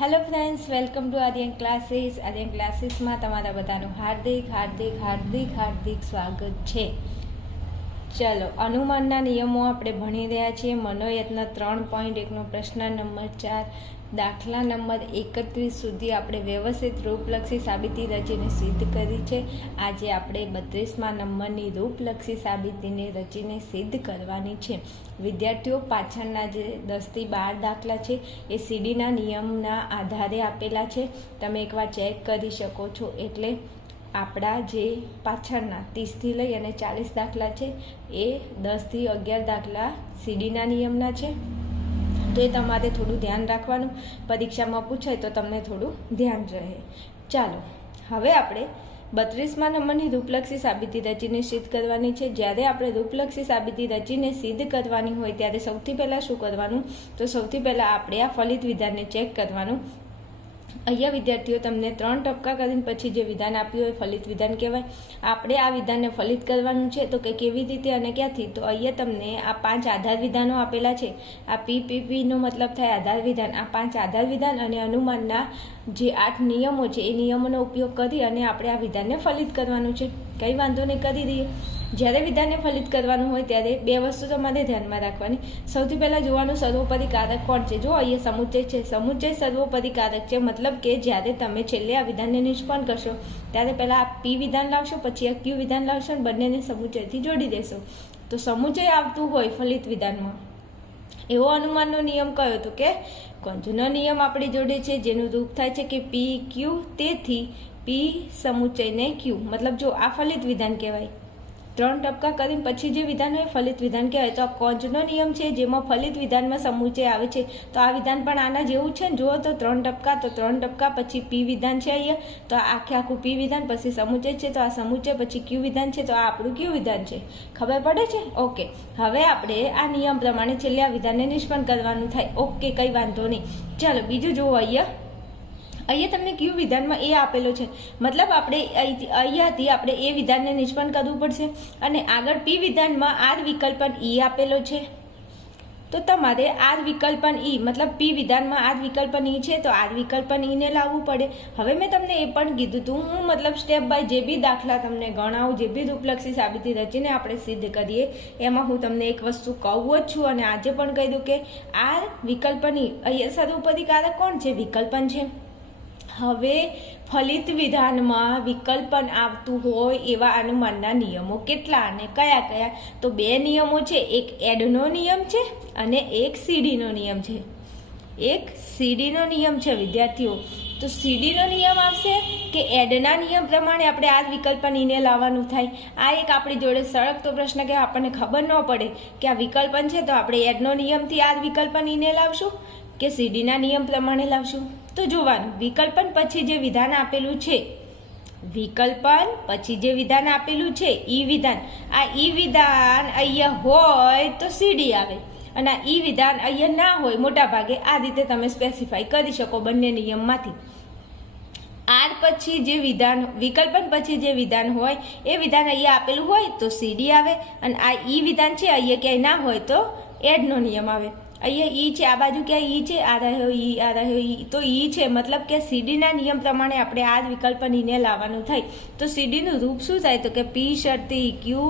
Hello friends, welcome to Aryan classes. આર્યન ક્લાસીસમાં તમારા બધાનું હાર્દિક સ્વાગત છે. ચલો, અનુમાનના નિયમો આપણે ભણી રહ્યા છીએ. મનોયત્ન 3.1નો પ્રશ્ન નંબર 4, દાખલા નંબર 31 સુધી આપણે વ્યવસ્થિત રૂપલક્ષી સાબિતી રચીને સિદ્ધ કરી છે. આજે આપણે 32મા નંબરની રૂપલક્ષી સાબિતીને રચીને સિદ્ધ કરવાની છે. વિદ્યાર્થીઓ, પાછળના જે 10 થી 12 દાખલા છે એ સીડીના નિયમના આધારે આપેલા છે. તમે એકવાર ચેક કરી શકો છો. એટલે આપણા જે પાછળના 30થી લઈ અને 40 દાખલા છે એ 10 થી 11 દાખલા સીડીના નિયમના છે. તો એ તમારે થોડું ધ્યાન રાખવાનું, પરીક્ષામાં પૂછાય તો તમને થોડું ધ્યાન રહે. ચાલો, હવે આપણે 32મા નંબરની રૂપલક્ષી સાબિતી રચીને સિદ્ધ કરવાની છે. જ્યારે આપણે રૂપલક્ષી સાબિતી રચીને સિદ્ધ કરવાની હોય ત્યારે સૌથી પહેલાં શું કરવાનું, તો સૌથી પહેલાં આપણે આ ફલિત વિધાનને ચેક કરવાનું. અહીંયા વિદ્યાર્થીઓ તમને 3 ટપકા કરીને પછી જે વિધાન આપ્યું હોય ફલિત વિધાન કહેવાય. આપણે આ વિધાનને ફલિત કરવાનું છે તો કે કેવી રીતે અને ક્યાંથી, તો અહીંયા તમને આ 5 આધાર વિધાનો આપેલા છે. આ પીપીપીનો મતલબ થાય આધાર વિધાન. આ 5 આધાર વિધાન અને અનુમાનના જે 8 નિયમો છે એ નિયમોનો ઉપયોગ કરી અને આપણે આ વિધાનને ફલિત કરવાનું છે. કંઈ વાંધો નહીં, કરી દઈએ. જ્યારે વિધાનને ફલિત કરવાનું હોય ત્યારે 2 વસ્તુ તમારે ધ્યાનમાં રાખવાની. સૌથી પહેલાં જોવાનું સર્વોપરી કારક કોણ છે. જો અહીંયા સમુચ્ચય છે, સમુચ્ચય સર્વોપરી કારક છે. મતલબ કે જ્યારે તમે છેલ્લે આ વિધાનને નિષ્પન્ન કરશો ત્યારે પહેલાં આ પી વિધાન લાવશો, પછી આ ક્યુ વિધાન લાવશો અને બંનેને સમુચ્ચયથી જોડી દેશો. તો સમુચ્ચય આવતું હોય ફલિત વિધાનમાં એવો અનુમાનનો નિયમ કયો, તો કે કોંજનો નિયમ આપણી જોડે છે, જેનું રૂપ થાય છે કે પી ક્યુ. તેથી પી સમુચ્ચયને ક્યુ. મતલબ જો આ ફલિત વિધાન કહેવાય. 3 ટપકા કરીને પછી જે વિધાન હોય ફલિત વિધાન કહેવાય. તો આ કોંજનો નિયમ છે જેમાં ફલિત વિધાનમાં સમુચ્ચય આવે છે. તો આ વિધાન પણ આના જેવું છે ને. જુઓ તો 3 ટપકા, તો 3 ટપકા પછી પી વિધાન છે અહીંયા. તો આખું પી વિધાન પછી સમુચ્ચય છે, તો આ સમુચ્ચય પછી ક્યુ વિધાન છે, તો આ આપણું ક્યુ વિધાન છે. ખબર પડે છે? ઓકે. હવે આપણે આ નિયમ પ્રમાણે છેલ્લે આ વિધાનને નિષ્પન્ન કરવાનું થાય. ઓકે, કંઈ વાંધો નહીં. ચાલો, બીજું જુઓ. અહીંયા તમને ક્યુ વિધાનમાં એ આપેલો છે. મતલબ આપણે અહીંયાથી આપણે એ વિધાનને નિષ્પન્ન કરવું પડશે. અને આગળ પી વિધાનમાં આર વિકલ્પન ઈ આપેલો છે. તો તમારે આર વિકલ્પન ઈ મતલબ પી વિધાનમાં આર વિકલ્પન ઈ છે તો આર વિકલ્પન ઈને લાવવું પડે. હવે મેં તમને એ પણ કીધું હતું, હું મતલબ સ્ટેપ બાય જે બી દાખલા તમને ગણાવું, જે બી રૂપલક્ષી સાબિતી રચીને આપણે સિદ્ધ કરીએ એમાં હું તમને એક વસ્તુ કહું જ છું. અને આજે પણ કહી દઉં કે આર વિકલ્પન ઈ. અહીંયા સર્વોપરી કારક કોણ છે? વિકલ્પન છે. હવે ફલિત વિધાનમાં વિકલ્પન આવતું હોય એવા અનુમાનના નિયમો કેટલા અને કયા કયા, તો 2 નિયમો છે. એક એડનો નિયમ છે અને એક સીડીનો નિયમ છે. એક સીડીનો નિયમ છે વિદ્યાર્થીઓ. તો સીડીનો નિયમ આવશે કે એડના નિયમ પ્રમાણે આપણે આ વિકલ્પન ઈને લાવવાનું થાય. આ એક આપણી જોડે સળગતો પ્રશ્ન કે આપણને ખબર ન પડે કે આ વિકલ્પન છે તો આપણે એડનો નિયમથી આ વિકલ્પન ઈને લાવશું કે સીડીના નિયમ પ્રમાણે લાવશું. તો જોવાનું, વિકલ્પન પછી જે વિધાન આપેલું છે, વિકલ્પન પછી જે વિધાન આપેલું છે ઈ વિધાન, આ ઈ વિધાન અહીંયા હોય તો સીડી આવે અને આ ઈ વિધાન અહીંયા ના હોય મોટા ભાગે. આ રીતે તમે સ્પેસિફાઈ કરી શકો બંને નિયમમાંથી. આર પછી જે વિધાન, વિકલ્પન પછી જે વિધાન હોય એ વિધાન અહીંયા આપેલું હોય તો સીડી આવે. અને આ ઈ વિધાન છે અહીંયા ક્યાંય ના હોય તો એડનો નિયમ આવે. અહીંયા ઈ છે, આ બાજુ ક્યાં ઈ છે, આ રહ્યો ઈ, આ રહ્યો ઈ, તો ઈ છે. મતલબ કે સીડીના નિયમ પ્રમાણે આપણે આ વિકલ્પન ઈને લાવવાનું થાય. તો સીડીનું રૂપ શું થાય, તો કે પી શરતી ક્યુ,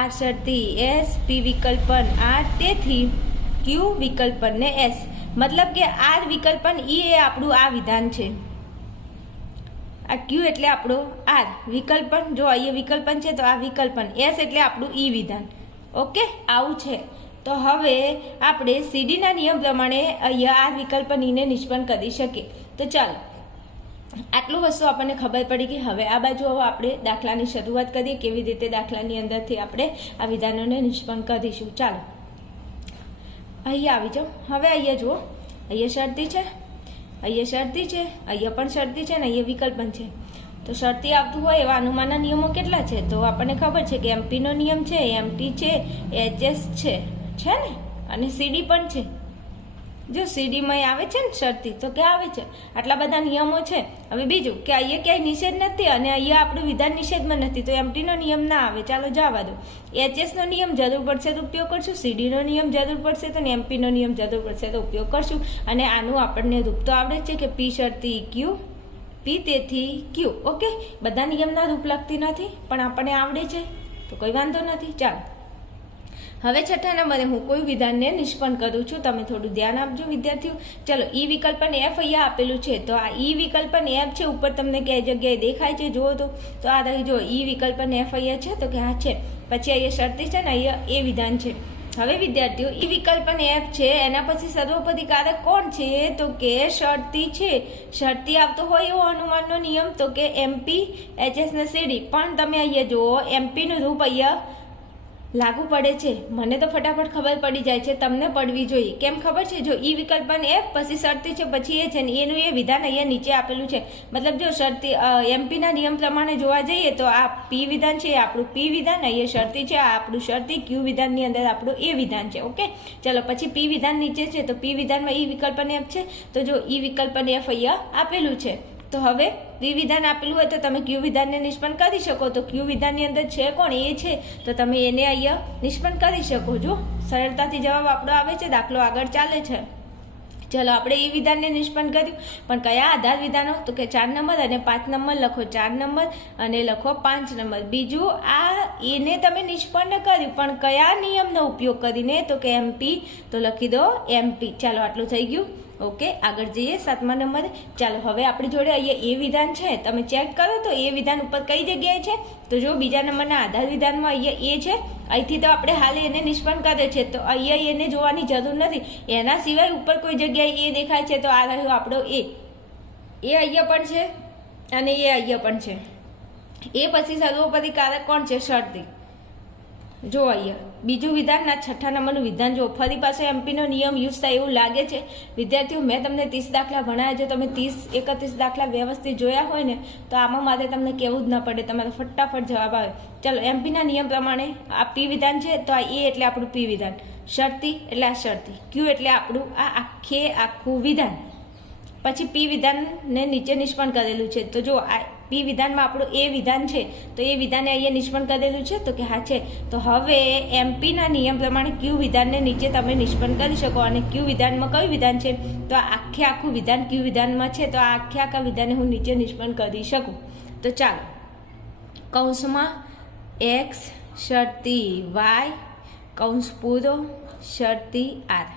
આર શરતી એસ, પી વિકલ્પન આર, તેથી ક્યુ વિકલ્પન ને એસ. મતલબ કે આર વિકલ્પન ઈ એ આપણું આ વિધાન છે. આ ક્યુ એટલે આપણો આર વિકલ્પન. જો અહીંયા વિકલ્પન છે તો આ વિકલ્પન. એસ એટલે આપણું ઈ વિધાન. ઓકે, આવું છે. તો હવે આપણે સીડીના નિયમ પ્રમાણે અહીંયા આ વિકલ્પન ઈને નિષ્પન્ન કરી શકીએ. તો ચાલો, આટલું વસ્તુ આપણને ખબર પડી કે હવે આ બાજુ આપણે દાખલાની શરૂઆત કરીએ, કેવી રીતે દાખલાની અંદરથી આપણે આ વિધાનોને નિષ્પન્ન કરીશું. ચાલો, અહીંયા આવી જાઓ. હવે અહીંયા જુઓ, અહીંયા શરતી છે, અહીંયા શરતી છે, અહીંયા પણ શરતી છે ને અહીંયા વિકલ્પન છે. તો શરતી આવતું હોય એવા અનુમાનના નિયમો કેટલા છે? તો આપણને ખબર છે કે એમપીનો નિયમ છે, એમટી છે, એચએસ છે ને, અને સીડી પણ છે. જો સીડીમાં આવે છે ને શરતી તો કે આવે છે, આટલા બધા નિયમો છે. હવે બીજું કે અહીંયા ક્યાંય નિષેધ નથી અને અહીંયા આપણું વિધાન નિષેધમાં નથી, તો એમટીનો નિયમ ના આવે. ચાલો જવા દો. એચએસનો નિયમ જરૂર પડશે તો ઉપયોગ કરશું, સીડીનો નિયમ જરૂર પડશે તો એમપીનો નિયમ જરૂર પડશે તો ઉપયોગ કરશું. અને આનું આપણને રૂપ તો આવડે છે કે પી શરતી ક્યુ, પી તેથી ક્યુ. ઓકે, બધા નિયમના રૂપ લખતી નથી પણ આપણને આવડે છે તો કોઈ વાંધો નથી. ચાલો હવે છઠ્ઠા નંબરે હું કોઈ વિધાનને નિષ્પન્ન કરું છું, તમે થોડું ધ્યાન આપજો વિદ્યાર્થીઓ. ચલો ઈ વિકલ્પન એફ અહીંયા આપેલું છે, તો આ ઈ વિકલ્પન એફ છે ઉપર તમને કઈ જગ્યાએ દેખાય છે જુઓ તો આ રહી જો ઈ વિકલ્પન એફ અહીંયા છે તો કે હા છે. પછી અહીંયા શરતી છે ને અહીંયા એ વિધાન છે. હવે વિદ્યાર્થીઓ ઈ વિકલ્પન એફ છે એના પછી સર્વોપદી કારક કોણ છે તો કે શરતી છે. શરતી આવતો હોય એવો અનુમાનનો નિયમ તો કે એમપી એચએસ ને સીડી. પણ તમે અહીંયા જુઓ એમપી નું રૂપ અહીંયા લાગુ પડે છે. મને તો ફટાફટ ખબર પડી જાય છે, તમને પડવી જોઈએ. કેમ ખબર છે? જો ઈ વિકલ્પન એફ પછી શરતી છે પછી એ છે ને એનું એ વિધાન અહીંયા નીચે આપેલું છે. મતલબ જો શરતી એમપીના નિયમ પ્રમાણે જોવા જઈએ તો આ પી વિધાન છે આપણું પી વિધાન, અહીંયા શરતી છે આ આપણું શરતી, ક્યુ વિધાનની અંદર આપણું એ વિધાન છે. ઓકે, ચલો પછી પી વિધાન નીચે છે તો પી વિધાનમાં ઈ વિકલ્પન એફ છે, તો જો ઈ વિકલ્પન એફ અહીંયા આપેલું છે. તો હવે પી વિધાન આપેલું હોય તો તમે ક્યુ વિધાનને નિષ્પન્ન કરી શકો. તો ક્યુ વિધાનની અંદર છે કોણ? એ છે, તો તમે એને અહીંયા નિષ્પન્ન કરી શકો. જો સરળતાથી જવાબ આપણો આવે છે. દાખલો આગળ ચાલે છે. ચલો આપણે એ વિધાનને નિષ્પન્ન કર્યું, પણ કયા આધાર વિધાનો તો કે 4 નંબર અને 5 નંબર લખો. 4 નંબર અને લખો 5 નંબર. બીજું આ એને તમે નિષ્પન્ન કર્યું પણ કયા નિયમનો ઉપયોગ કરીને તો કે એમપી, તો લખી દો એમપી. ચાલો આટલું થઈ ગયું. ઓકે, આગળ જઈએ 7મા નંબરે. ચાલો હવે આપણી જોડે અહીંયા એ વિધાન છે, તમે ચેક કરો તો એ વિધાન ઉપર કઈ જગ્યાએ છે તો જો બીજા નંબરના આધાર વિધાનમાં અહીંયા એ છે. અહીંથી તો આપણે હાલ એને નિષ્પન્ન કરે છે તો અહીંયા એને જોવાની જરૂર નથી. એના સિવાય ઉપર કોઈ જગ્યાએ એ દેખાય છે તો આ રહ્યો આપણો એ અહીંયા પણ છે અને એ અહીંયા પણ છે. એ પછી સર્વોપદી કારક કોણ છે? શરતી. જો અહીંયા બીજું વિધાન ના 6ઠ્ઠા નંબરનું વિધાન જો ફરી પાછો એમપીનો નિયમ યુઝ થાય એવું લાગે છે. વિદ્યાર્થીઓ મેં તમને 30 દાખલા ભણાવ્યા છે, તમે 30-31 દાખલા વ્યવસ્થિત જોયા હોય ને તો આમાં મારે તમને કહેવું જ ના પડે, તમારે ફટાફટ જવાબ આવે. ચલો એમપીના નિયમ પ્રમાણે આ પી વિધાન છે તો આ એ એટલે આપણું પી વિધાન, શરતી એટલે આ શરતી, ક્યુ એટલે આપણું આ આખું વિધાન. પછી પી વિધાનને નીચે નિષ્પન્ન કરેલું છે તો જો આ પી વિધાનમાં આપણું એ વિધાન છે તો એ વિધાનને અહીંયા નિષ્પન્ન કરેલું છે તો કે હા છે. તો હવે એમપીના નિયમ પ્રમાણે ક્યુ વિધાનને નીચે તમે નિષ્પન્ન કરી શકો. અને ક્યુ વિધાનમાં કયું વિધાન છે તો આ આખું વિધાન ક્યુ વિધાનમાં છે તો આ આખા વિધાનને હું નીચે નિષ્પન્ન કરી શકું. તો ચાલો કૌંસમાં એક્સ શરતી વાય કૌંસ પૂરો શરતી આર.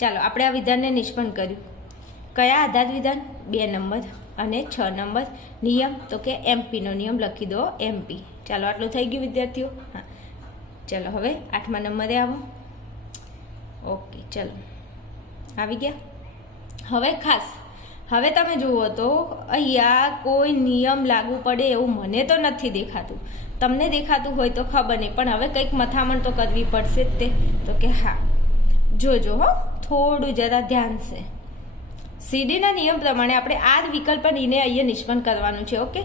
ચાલો આપણે આ વિધાનને નિષ્પન્ન કર્યું. કયા આધાર વિધાન? 2 નંબર અને 6 નંબર. નિયમ તો કે એમપીનો નિયમ લખી દો એમપી. ચાલો આટલું થઈ ગયું વિદ્યાર્થીઓ. હા ચલો હવે 8મા નંબરે આવો. ઓકે ચલો આવી ગયા. હવે ખાસ હવે તમે જુઓ તો અહીંયા કોઈ નિયમ લાગુ પડે એવું મને તો નથી દેખાતું. તમને દેખાતું હોય તો ખબર નહીં, પણ હવે કંઈક મથામણ તો કરવી પડશે જ તે. તો કે હા જોજો હો, થોડું જરા ધ્યાન છે. સીડીના નિયમ પ્રમાણે આપણે આ વિકલ્પન એને અહીંયા નિષ્પન્ન કરવાનું છે. ઓકે,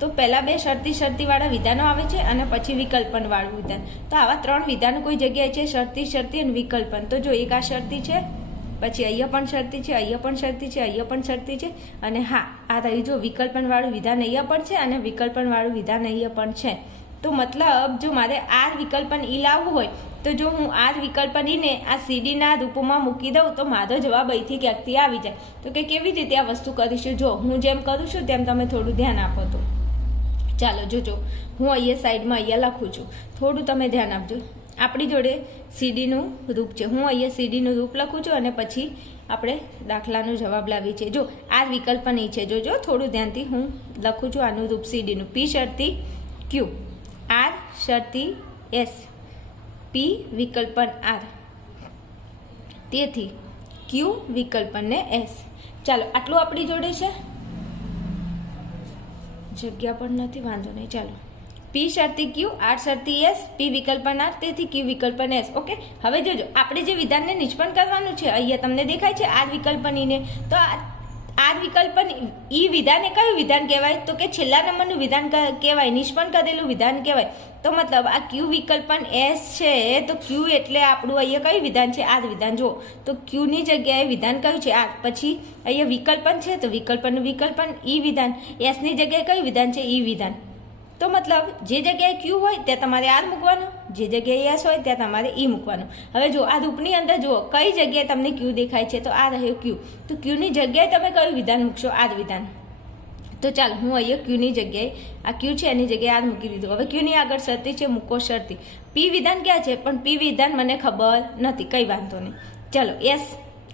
તો પહેલાં 2 શરતીવાળા વિધાનો આવે છે અને પછી વિકલ્પનવાળું વિધાન. તો આવા 3 વિધાનો કોઈ જગ્યાએ છે, શરતી અને વિકલ્પન. તો જો એક આ શરતી છે, પછી અહીંયા પણ શરતી છે, અહીંયા પણ શરતી છે, અહીંયા પણ શરતી છે, અને હા આ રહ્યું જો વિકલ્પનવાળું વિધાન અહીંયા પણ છે અને વિકલ્પનવાળું વિધાન અહીંયા પણ છે. તો મતલબ જો મારે આ વિકલ્પન ઈ લાવવું હોય તો જો હું આ વિકલ્પન ઈને આ સીડીના રૂપમાં મૂકી દઉં તો મારો જવાબ અહીંથી ક્યાંકથી આવી જાય. તો કે કેવી રીતે આ વસ્તુ કરીશું? જો હું જેમ કરું છું તેમ તમે થોડું ધ્યાન આપો. તો ચાલો જોજો, હું અહીંયા સાઈડમાં અહીંયા લખું છું, થોડું તમે ધ્યાન આપજો. આપણી જોડે સીડીનું રૂપ છે, હું અહીંયા સીડીનું રૂપ લખું છું અને પછી આપણે દાખલાનો જવાબ લાવીએ છીએ. જો આ વિકલ્પન ઈ છે, જોજો થોડું ધ્યાનથી હું લખું છું આનું રૂપ સીડીનું. પી શરતી ક્યુ, આર શરતી એસ, પી વિકલ્પન આર, તેથી ક્યુ વિકલ્પનને એસ. ચાલો આટલું આપણી જોડે છે, જગ્યા પણ નથી, વાંધો નહીં. ચાલો પી શરતી ક્યુ, આર શરતી એસ, પી વિકલ્પન આર, તેથી ક્યુ વિકલ્પન એસ. ઓકે, હવે જોજો આપણે જે વિધાનને નિષ્પન્ન કરવાનું છે અહીંયા તમને દેખાય છે આર વિકલ્પન ઈને, તો આ વિકલ્પન ઈ વિધાન એ કયું વિધાન કહેવાય? તો કે છેલ્લા નંબરનું વિધાન કહેવાય, નિષ્પન્ન કરેલું વિધાન કહેવાય. તો મતલબ આ ક્યુ વિકલ્પન એસ છે, તો ક્યુ એટલે આપણું અહીંયા કયું વિધાન છે? આ વિધાન. જુઓ તો ક્યુની જગ્યાએ વિધાન કયું છે? આ. પછી અહીંયા વિકલ્પન છે, તો વિકલ્પનનું વિકલ્પન ઈ વિધાન. એસની જગ્યાએ કયું વિધાન છે? ઈ વિધાન. તો મતલબ જે જગ્યાએ ક્યુ હોય ત્યાં તમારે આર મૂકવાનું, જે જગ્યાએ એસ હોય ત્યાં તમારે ઈ મૂકવાનું. હવે જો આ રૂપની અંદર જુઓ કઈ જગ્યાએ તમને ક્યુ દેખાય છે, તો આ રહ્યો ક્યુ. તો ક્યુની જગ્યાએ તમે કયું વિધાન મૂકશો? આર વિધાન. તો ચાલો હું અહીંયા ક્યુની જગ્યાએ, આ ક્યુ છે એની જગ્યાએ આર મૂકી દીધું. હવે ક્યુની આગળ શરતી છે, મૂકો શરતી. પી વિધાન ક્યાં છે? પણ પી વિધાન મને ખબર નથી, કઈ વાંધો નહીં. ચાલો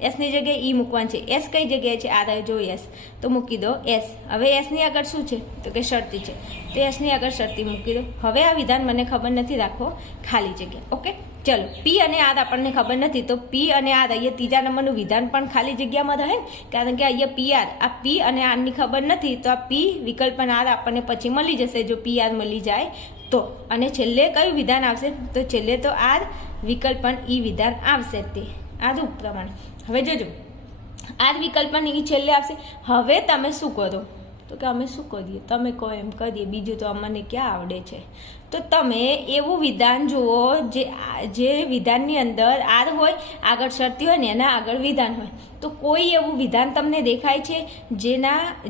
એસની જગ્યાએ ઈ મૂકવાનું છે. એસ કઈ જગ્યાએ છે? આ રહ્યો જો એસ, તો મૂકી દો એસ. હવે એસની આગળ શું છે? તો કે શરતી છે, તો એસની આગળ શરતી મૂકી દો. હવે આ વિધાન મને ખબર નથી, રાખો ખાલી જગ્યા. ઓકે ચલો, પી અને આર આપણને ખબર નથી, તો પી અને આર અહીંયા ત્રીજા નંબરનું વિધાન પણ ખાલી જગ્યામાં રહે, કારણ કે અહીંયા પી આર, આ પી અને આરની ખબર નથી, તો આ પી વિકલ્પન આર આપણને પછી મળી જશે જો પી આર મળી જાય તો. અને છેલ્લે કયું વિધાન આવશે? તો છેલ્લે તો આર વિકલ્પન ઈ વિધાન આવશે, તે આ રૂપ પ્રમાણે. હવે જોજો આર વિકલ્પન ઈ છેલ્લે આવશે. હવે તમે શું કરો? તો કે અમે શું કરીએ? તમે કહો એમ કરીએ, બીજું તો અમને ક્યાં આવડે છે. તો તમે એવું વિધાન જુઓ જે વિધાનની અંદર આર હોય, આગળ શરતી હોય ને એના આગળ વિધાન હોય. તો કોઈ એવું વિધાન તમને દેખાય છે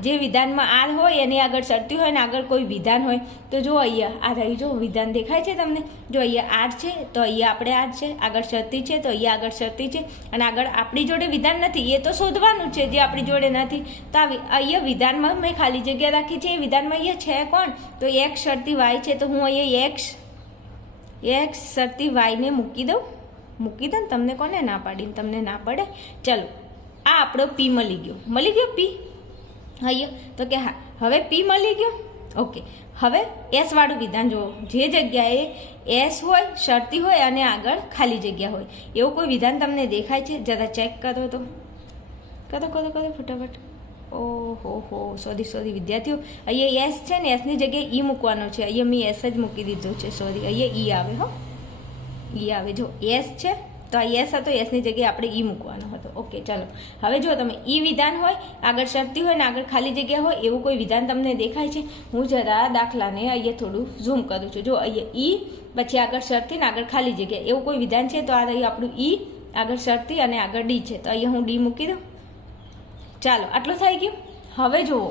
જે વિધાનમાં આર હોય એની આગળ શરતી હોય ને આગળ કોઈ વિધાન હોય? તો જો અહીંયા આ રહ્યું, જો વિધાન દેખાય છે તમને? જો અહીંયા આર છે, તો અહીંયા આપણે આર છે, આગળ શરતી છે, તો અહીંયા આગળ શરતી છે, અને આગળ આપણી જોડે વિધાન નથી, એ તો શોધવાનું છે જે આપણી જોડે નથી. તો અહીંયા વિધાનમાં મેં ખાલી જગ્યા રાખી છે. એ વિધાનમાં અહીંયા છે કોણ? તો એક્સ શરતી વાય છે, તો હું અહીંયા એક્સ શરતી વાયને મૂકી દઉં ને. તમને કોને ના પાડીને? તમને ના પડે. ચલો આ આપણો પી મળી ગયો પી અહીંયા, તો કે હા હવે પી મળી ગયો. ઓકે, હવે એસ વાળું વિધાન જુઓ, જે જગ્યાએ એસ હોય, શરતી હોય અને આગળ ખાલી જગ્યા હોય, એવું કોઈ વિધાન તમને દેખાય છે? જરા ચેક કરો તો, કરો ફટાફટ. ઓહો સોરી વિદ્યાર્થીઓ, અહીંયા એસ છે ને, એસની જગ્યાએ ઈ મૂકવાનો છે. અહીંયા મેં એસ જ મૂકી દીધો છે, સોરી. અહીંયા ઈ આવે, ઈ આવે. જો એસ છે તો આ એસ હતો, એસની જગ્યાએ આપણે ઈ મૂકવાનો હતો. ઓકે ચાલો, હવે જો તમે ઈ વિધાન હોય, આગળ શરતી હોય ને આગળ ખાલી જગ્યા હોય, એવું કોઈ વિધાન તમને દેખાય છે? હું જરા દાખલાને અહીંયા થોડું ઝૂમ કરું છું. જો અહીંયા ઈ, પછી આગળ શરતી ને આગળ ખાલી જગ્યા, એવું કોઈ વિધાન છે? તો આ રહી આપણું ઈ, આગળ શરતી અને આગળ ડી છે, તો અહીંયા હું ડી મૂકી દઉં. ચાલો આટલું થઈ ગયું. હવે જુઓ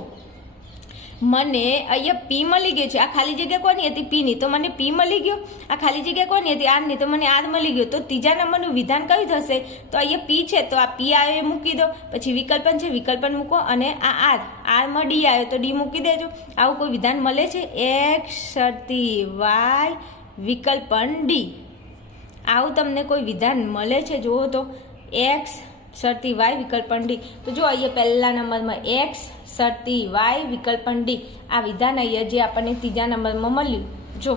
મને અહીંયા પી મળી ગયો છે. આ ખાલી જગ્યા કોની હતી? પીની. તો મને પી મળી ગયો. આ ખાલી જગ્યા કોની હતી? આરની. તો મને આર મળી ગયો. તો ત્રીજા નંબરનું વિધાન કયું થશે? તો અહીંયા પી છે, તો આ પી આવે મૂકી દો. પછી વિકલ્પન છે, વિકલ્પન મૂકો. અને આ આરમાં ડી આવ્યો તો ડી મૂકી દેજો. આવું કોઈ વિધાન મળે છે? એક્સ શરતી વાય વિકલ્પન ડી, આવું તમને કોઈ વિધાન મળે છે? જુઓ તો એક્સ શરતી વાય વિકલ્પન ડી. તો જો અહીંયા પહેલા નંબરમાં એક્સ શરતી વાય વિકલ્પન ડી, આ વિધાન અહીંયા જે આપણને ત્રીજા નંબરમાં મળ્યું, જો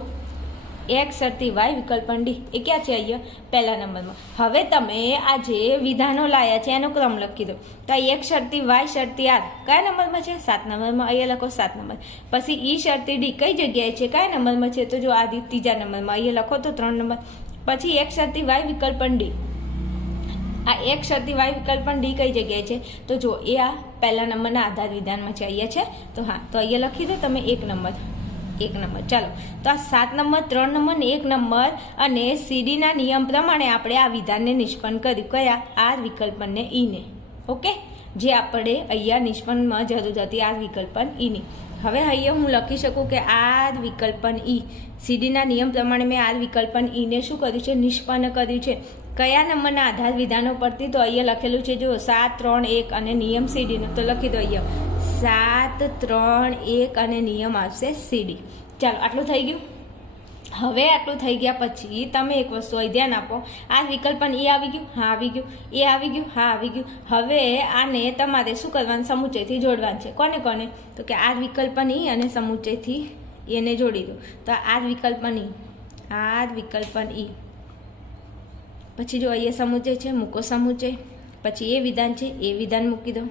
એક્સ શરતી વાય વિકલ્પન ડી, એ ક્યાં છે? અહીંયા પહેલા નંબરમાં. હવે તમે આ જે વિધાનો લાયા છે એનો ક્રમ લખી દો. તો આ એક્સ શરતી વાય શરતી આર કયા નંબરમાં છે? 7 નંબરમાં. અહીંયા લખો 7 નંબર. પછી ઈ શરતી ડી કઈ જગ્યાએ છે? કયા નંબરમાં છે? તો જો આ ત્રીજા નંબરમાં. અહીંયા લખો તો 3 નંબર. પછી એક્સ શરતી વાય વિકલ્પન ડી, આ એક શરતી વાય વિકલ્પન ડી કઈ જગ્યાએ છે? તો જો એ આ પહેલા નંબરના આધાર વિધાનમાં છે, અહીંયા છે. તો હા, તો અહીંયા લખી દો તમે 1 નંબર. ચાલો, તો આ 7 નંબર, 3 નંબર ને 1 નંબર અને સીડીના નિયમ પ્રમાણે આપણે આ વિધાનને નિષ્પન્ન કર્યું. કયા? આર વિકલ્પનને ઈને. ઓકે, જે આપણે અહીંયા નિષ્પન્નમાં જરૂર હતી આર વિકલ્પન ઈની. હવે અહીંયા હું લખી શકું કે આર વિકલ્પન ઈ, સીડીના નિયમ પ્રમાણે મેં આર વિકલ્પન ઈને શું કર્યું છે? નિષ્પન્ન કર્યું છે. કયા નંબરના આધાર વિધાનો પરથી? તો અહીંયા લખેલું છે જો 7, 3, 1 અને નિયમ સીડીનો. તો લખી દો અહીંયા 7, 3, 1 અને નિયમ આવશે સીડી. ચાલો આટલું થઈ ગયું. હવે આટલું થઈ ગયા પછી તમે એક વસ્તુ અહીં ધ્યાન આપો. આ વિકલ્પન એ આવી ગયું, હા આવી ગયું, એ આવી ગયું, હા આવી ગયું. હવે આને તમારે શું કરવાનું? સમુચ્ચયથી જોડવાનું છે. કોને કોને? તો કે આ વિકલ્પન ઈ અને સમુચ્ચયથી એને જોડી દો. તો આ વિકલ્પન ઈ, આ વિકલ્પન ઈ, પછી જો અહીંયા સમુચ્ચય છે, મૂકો સમુચ્ચય. પછી એ વિધાન છે, એ વિધાન મૂકી દો.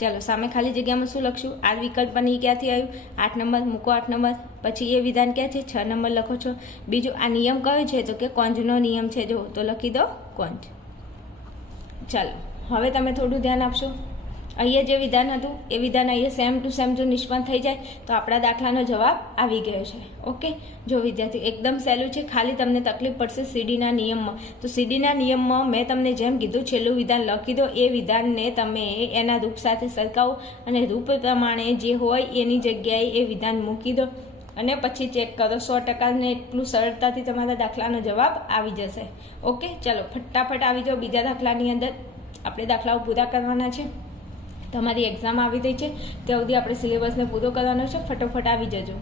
ચાલો સામે ખાલી જગ્યામાં શું લખશું? આ વિકલ્પન ઈ ક્યાંથી આવ્યું? 8 નંબર, મૂકો 8 નંબર. પછી એ વિધાન ક્યાં છે? 6 નંબર લખો છો. બીજું આ નિયમ કયો છે? તો કે કોંજનો નિયમ છે. જો તો લખી દો કોંજ. ચાલો હવે તમે થોડું ધ્યાન આપશો. અહીંયા જે વિધાન હતું એ વિધાન અહીંયા સેમ ટુ સેમ જો નિષ્પન્ન થઈ જાય તો આપણા દાખલાનો જવાબ આવી ગયો છે. ઓકે, જો વિદ્યાર્થી એકદમ સહેલું છે, ખાલી તમને તકલીફ પડશે સીડીના નિયમમાં. તો સીડીના નિયમમાં મેં તમને જેમ કીધું છેલ્લું વિધાન લખી દો, એ વિધાનને તમે એના રૂપ સાથે સરખાવો અને રૂપ પ્રમાણે જે હોય એની જગ્યાએ એ વિધાન મૂકી દો અને પછી ચેક કરો. 100% ને એટલું સરળતાથી તમારા દાખલાનો જવાબ આવી જશે. ઓકે, ચલો ફટાફટ આવી જાઓ બીજા દાખલાની અંદર. આપણે દાખલાઓ પૂરા કરવાના છે, તમારી એક્ઝામ આવી રહી છે ત્યાં સુધી આપણે સિલેબસને પૂરો કરવાનો છે. ફટોફટ આવી જજો.